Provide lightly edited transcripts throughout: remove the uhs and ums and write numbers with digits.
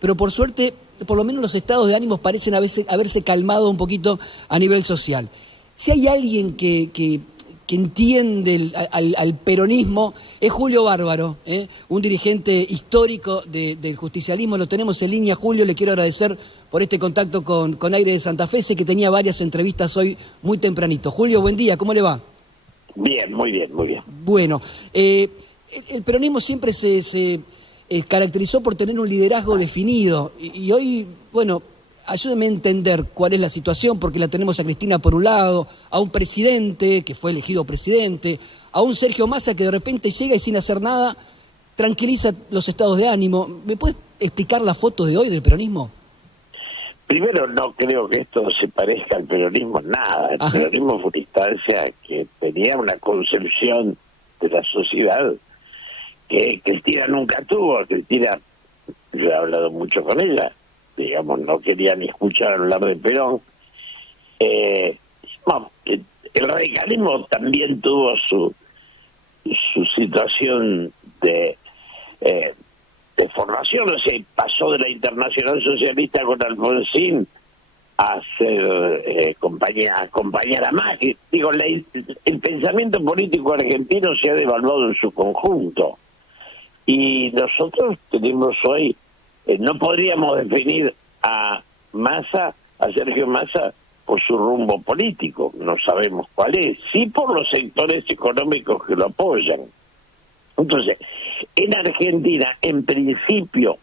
pero por suerte, por lo menos los estados de ánimos parecen haberse calmado un poquito a nivel social. Si hay alguien que entiende al peronismo, es Julio Bárbaro, un dirigente histórico del justicialismo. Lo tenemos en línea. Julio, le quiero agradecer por este contacto con Aire de Santa Fe. Sé que tenía varias entrevistas hoy muy tempranito. Julio, buen día, ¿cómo le va? Bien, muy bien, muy bien. Bueno, el peronismo siempre se caracterizó por tener un liderazgo definido y hoy, bueno, ayúdeme a entender cuál es la situación, porque la tenemos a Cristina por un lado, a un presidente que fue elegido presidente, a un Sergio Massa que de repente llega y sin hacer nada tranquiliza los estados de ánimo. ¿Me puedes explicar la foto de hoy del peronismo? Primero, no creo que esto se parezca al peronismo en nada. El peronismo fue una instancia que tenía una concepción de la sociedad que Cristina nunca tuvo. Cristina, yo he hablado mucho con ella, digamos, no quería ni escuchar hablar de Perón. Bueno, el radicalismo también tuvo su situación de formación, o sea, pasó de la Internacional Socialista con Alfonsín a ser acompañar a Macri. Digo, el pensamiento político argentino se ha devaluado en su conjunto. Y nosotros tenemos hoy, no podríamos definir a Massa, a Sergio Massa, por su rumbo político, no sabemos cuál es, sí por los sectores económicos que lo apoyan. Entonces, en Argentina, en principio,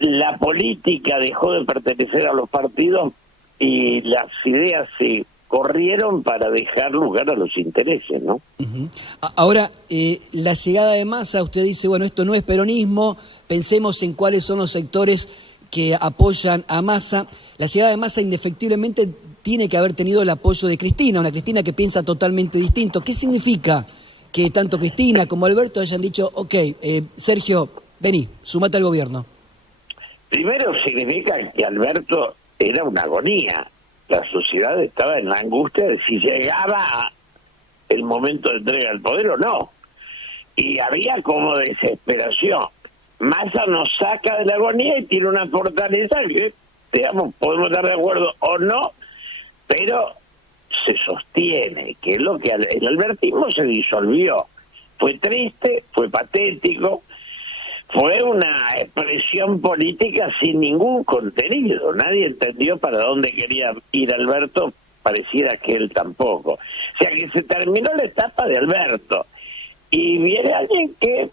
la política dejó de pertenecer a los partidos y las ideas se corrieron para dejar lugar a los intereses, ¿no? Uh-huh. Ahora, la llegada de Massa, usted dice, bueno, esto no es peronismo, pensemos en cuáles son los sectores que apoyan a Massa. La llegada de Massa indefectiblemente tiene que haber tenido el apoyo de Cristina, una Cristina que piensa totalmente distinto. ¿Qué significa que tanto Cristina como Alberto hayan dicho, ok, Sergio, vení, sumate al gobierno? Primero significa que Alberto era una agonía. La sociedad estaba en la angustia de si llegaba el momento de entrega del poder o no. Y había como desesperación. Massa nos saca de la agonía y tiene una fortaleza que, digamos, podemos estar de acuerdo o no, pero se sostiene, que es lo que el albertismo se disolvió. Fue triste, fue patético, fue una expresión política sin ningún contenido. Nadie entendió para dónde quería ir Alberto, pareciera que él tampoco. O sea que se terminó la etapa de Alberto. Y viene alguien que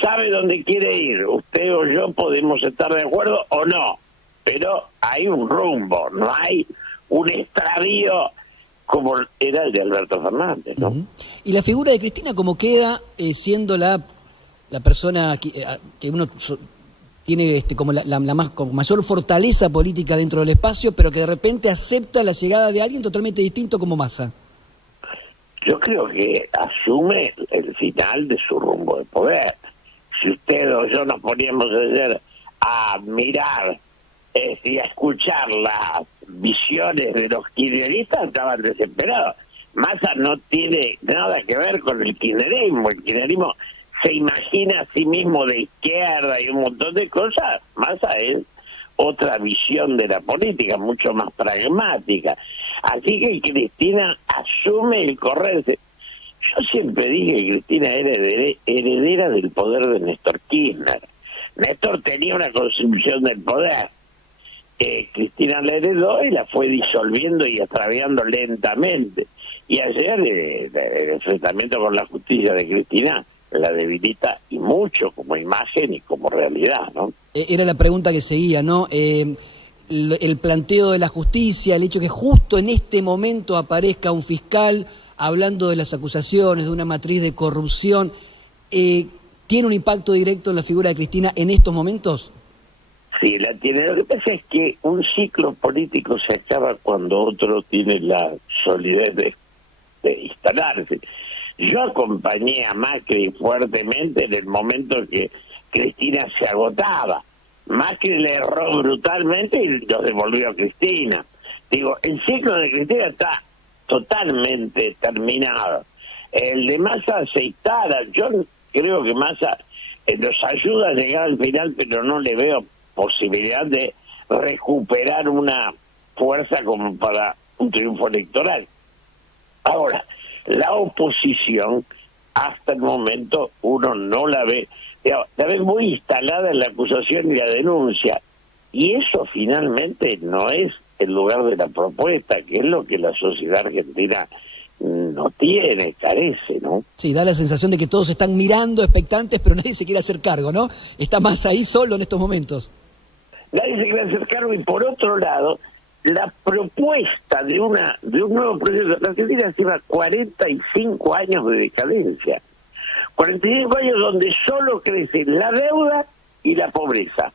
sabe dónde quiere ir. Usted o yo podemos estar de acuerdo o no, pero hay un rumbo, no hay un extravío como era el de Alberto Fernández, ¿no? Uh-huh. Y la figura de Cristina, ¿cómo queda siendo la persona que uno tiene como la más con mayor fortaleza política dentro del espacio, pero que de repente acepta la llegada de alguien totalmente distinto como Massa? Yo creo que asume el final de su rumbo de poder. Si usted o yo nos poníamos ayer a mirar y a escuchar las visiones de los kirchneristas, estaban desesperados. Massa no tiene nada que ver con el kirchnerismo. El kirchnerismo se imagina a sí mismo de izquierda y un montón de cosas. Massa es otra visión de la política, mucho más pragmática. Así que Cristina asume el correrse. Yo siempre dije que Cristina era heredera del poder de Néstor Kirchner. Néstor tenía una concepción del poder. Cristina la heredó y la fue disolviendo y extraviando lentamente. Y ayer el enfrentamiento con la justicia de Cristina la debilita y mucho como imagen y como realidad, ¿no? Era la pregunta que seguía, ¿no? El planteo de la justicia, el hecho que justo en este momento aparezca un fiscal hablando de las acusaciones, de una matriz de corrupción, ¿tiene un impacto directo en la figura de Cristina en estos momentos? Sí, la tiene. Lo que pasa es que un ciclo político se acaba cuando otro tiene la solidez de instalarse. Yo acompañé a Macri fuertemente en el momento que Cristina se agotaba. Macri le erró brutalmente y los devolvió a Cristina. Digo, el ciclo de Cristina está totalmente terminado. El de Massa se instala. Yo creo que Massa nos ayuda a llegar al final, pero no le veo posibilidad de recuperar una fuerza como para un triunfo electoral. Ahora, la oposición, hasta el momento, uno no la ve, la ve muy instalada en la acusación y la denuncia, y eso finalmente no es el lugar de la propuesta, que es lo que la sociedad argentina no tiene, carece, ¿no? Sí, da la sensación de que todos están mirando, expectantes, pero nadie se quiere hacer cargo, ¿no? Está más ahí solo en estos momentos. Nadie se quiere hacer cargo, y por otro lado, la propuesta de un nuevo proyecto. La Argentina lleva 45 años de decadencia. 45 años donde solo crecen la deuda y la pobreza.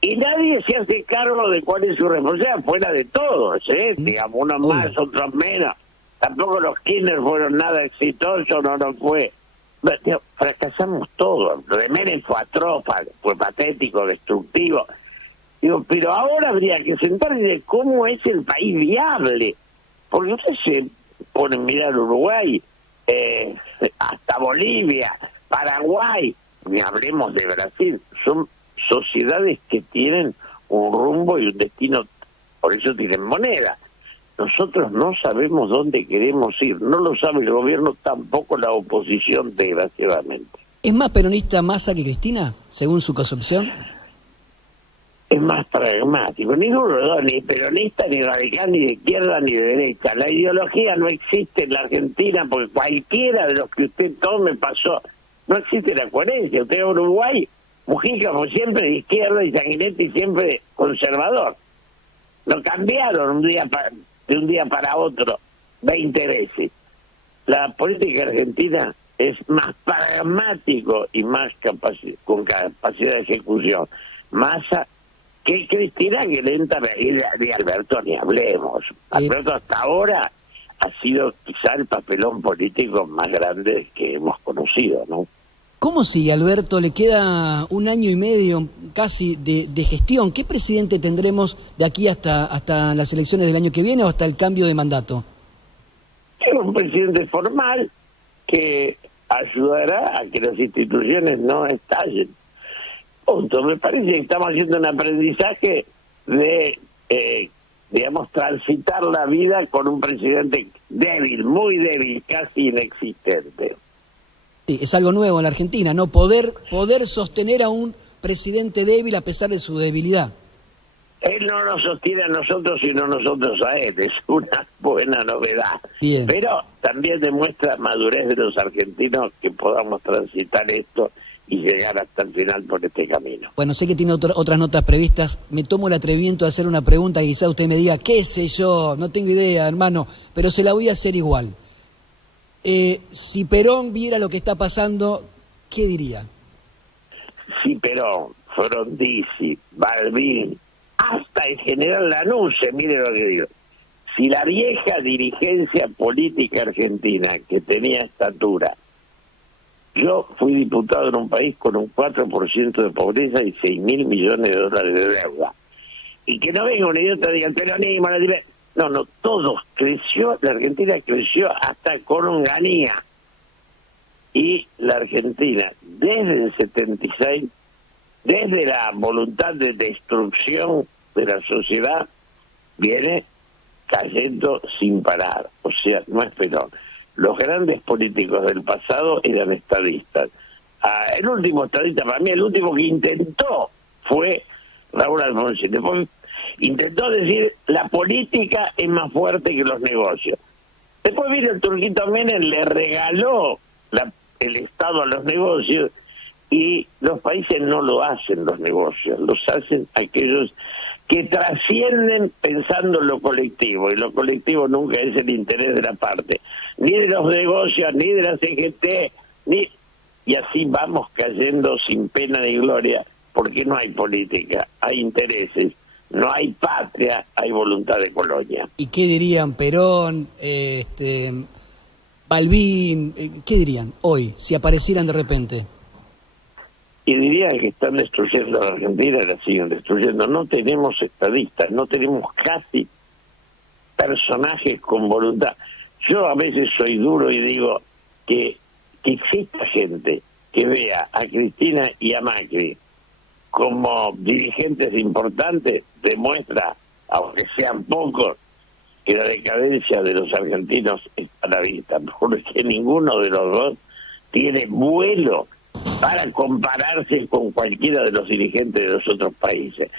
Y nadie se hace cargo de cuál es su responsabilidad, fuera de todos, digamos, unos más, otros menos. Tampoco los Kirchner fueron nada exitosos, no fue. Fracasamos todos. Lo de Menem fue atroz, fue patético, destructivo. Digo, pero ahora habría que sentarse de cómo es el país viable. Porque ustedes se ponen a mirar Uruguay, hasta Bolivia, Paraguay, ni hablemos de Brasil. Son sociedades que tienen un rumbo y un destino, por eso tienen moneda. Nosotros no sabemos dónde queremos ir, no lo sabe el gobierno, tampoco la oposición, desgraciadamente. ¿Es más peronista Massa que Cristina, según su concepción? Es más pragmático, ninguno, ni peronista, ni radical, ni de izquierda, ni de derecha. La ideología no existe en la Argentina, porque cualquiera de los que usted tome pasó. No existe la coherencia. Usted en Uruguay, Mujica como siempre de izquierda y Sanguinetti siempre conservador. Lo cambiaron de un día para otro 20 veces. La política argentina es más pragmático y más con capacidad de ejecución. Massa que Cristina, que lenta, de Alberto ni hablemos. Alberto hasta ahora ha sido quizá el papelón político más grande que hemos conocido, ¿no? ¿Cómo sigue, Alberto? Le queda un año y medio casi de gestión. ¿Qué presidente tendremos de aquí hasta las elecciones del año que viene o hasta el cambio de mandato? Es un presidente formal que ayudará a que las instituciones no estallen. Punto. Me parece que estamos haciendo un aprendizaje de, digamos, transitar la vida con un presidente débil, muy débil, casi inexistente. Sí, es algo nuevo en la Argentina, ¿no? Poder sostener a un presidente débil a pesar de su debilidad. Él no nos sostiene a nosotros, sino nosotros a él. Es una buena novedad. Bien. Pero también demuestra madurez de los argentinos que podamos transitar esto y llegar hasta el final por este camino. Bueno, sé que tiene otras notas previstas. Me tomo el atrevimiento de hacer una pregunta que quizá usted me diga, qué sé yo, no tengo idea, hermano, pero se la voy a hacer igual. Si Perón viera lo que está pasando, ¿qué diría? Si Perón, Frondizi, Balbín, hasta el general Lanuse, mire lo que digo. Si la vieja dirigencia política argentina, que tenía estatura, yo fui diputado en un país con un 4% de pobreza y 6.000 millones de dólares de deuda. Y que no venga un idiota y diga el peronismo, no, todos creció, la Argentina creció hasta con Onganía. Y la Argentina, desde el 76, desde la voluntad de destrucción de la sociedad, viene cayendo sin parar. O sea, no es Perón. Los grandes políticos del pasado eran estadistas. El último estadista, para mí, el último que intentó fue Raúl Alfonsín. Después intentó decir, la política es más fuerte que los negocios. Después vino el Turquito Menem, le regaló el Estado a los negocios, y los países no lo hacen los negocios, los hacen aquellos que trascienden pensando en lo colectivo, y lo colectivo nunca es el interés de la parte, ni de los negocios, ni de la CGT, y así vamos cayendo sin pena ni gloria, porque no hay política, hay intereses, no hay patria, hay voluntad de colonia. ¿Y qué dirían Perón, Balbín, qué dirían hoy, si aparecieran de repente? Y dirían que están destruyendo a la Argentina, la siguen destruyendo. No tenemos estadistas, no tenemos casi personajes con voluntad. Yo a veces soy duro y digo que exista gente que vea a Cristina y a Macri como dirigentes importantes demuestra, aunque sean pocos, que la decadencia de los argentinos es a la vista, porque ninguno de los dos tiene vuelo para compararse con cualquiera de los dirigentes de los otros países.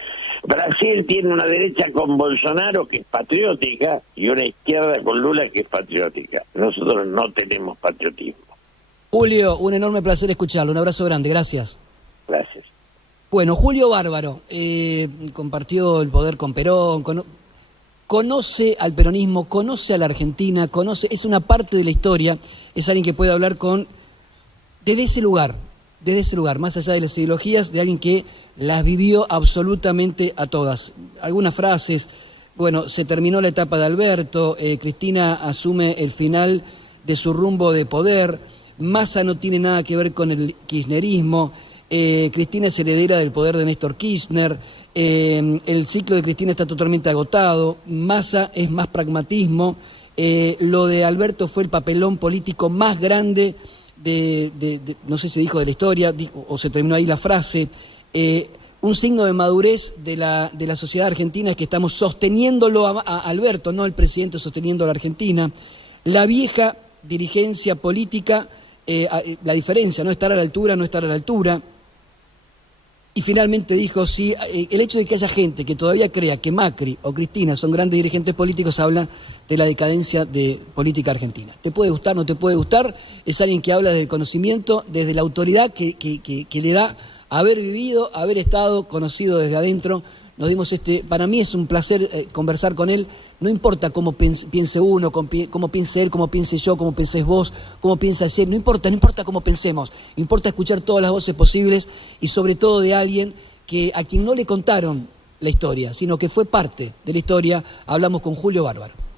Brasil tiene una derecha con Bolsonaro que es patriótica y una izquierda con Lula que es patriótica. Nosotros no tenemos patriotismo. Julio, un enorme placer escucharlo. Un abrazo grande, gracias. Gracias. Bueno, Julio Bárbaro compartió el poder con Perón, conoce al peronismo, conoce a la Argentina, es una parte de la historia, es alguien que puede hablar desde ese lugar, más allá de las ideologías, de alguien que las vivió absolutamente a todas. Algunas frases, bueno, se terminó la etapa de Alberto, Cristina asume el final de su rumbo de poder, Massa no tiene nada que ver con el kirchnerismo, Cristina es heredera del poder de Néstor Kirchner, el ciclo de Cristina está totalmente agotado, Massa es más pragmatismo, lo de Alberto fue el papelón político más grande no sé si dijo de la historia, o se terminó ahí la frase, un signo de madurez de la sociedad argentina es que estamos sosteniéndolo a Alberto, no el presidente sosteniendo a la Argentina, la vieja dirigencia política, la diferencia, no estar a la altura, no estar a la altura. Y finalmente dijo, sí, el hecho de que haya gente que todavía crea que Macri o Cristina son grandes dirigentes políticos habla de la decadencia de política argentina. Te puede gustar, no te puede gustar, es alguien que habla desde el conocimiento, desde la autoridad que le da haber vivido, haber estado, conocido desde adentro. Nos dimos para mí es un placer conversar con él, no importa cómo piense uno, cómo piense él, cómo piense yo, cómo pienses vos, cómo piensa él, no importa cómo pensemos, importa escuchar todas las voces posibles y sobre todo de alguien a quien no le contaron la historia, sino que fue parte de la historia. Hablamos con Julio Bárbaro.